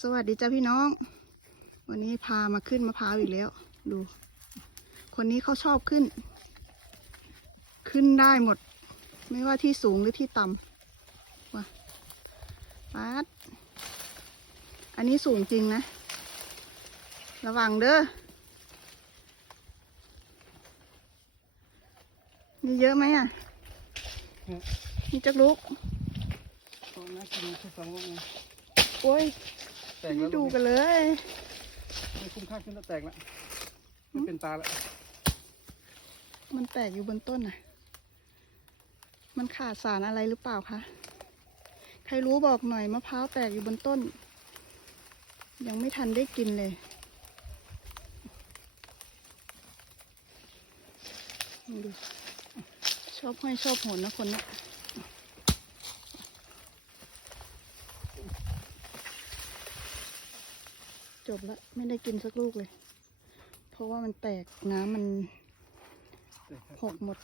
สวัสดีจ้าพี่น้อง วันนี้พามาขึ้นมะพร้าวอีกแล้ว ดู คนนี้เขาชอบขึ้น ขึ้นได้หมด ไม่ว่าที่สูงหรือที่ต่ำว่ะปัดอันนี้สูงจริงนะ ระวังเด้อมีเยอะไหมอะ มีจักลุก นั้นกินคือสองลูกไงโอ้ยแตกไม่แล้วดูกันเลย ไม่คุ้มค่าขึ้นแล้วแตกแล้วไม่เป็นตาแล้วมันแตกอยู่บนต้นน่ะ มันขาดสารอะไรหรือเปล่าคะ ใครรู้บอกหน่อยมะพร้าวแตกอยู่บนต้น ยังไม่ทันได้กินเลยดูชอบห้อยชอบโหนนะคนเนี้ย จบแล้วไม่ได้กินสักลูกเลย เพราะว่ามันแตกน้ำมันแตกครับหกหมด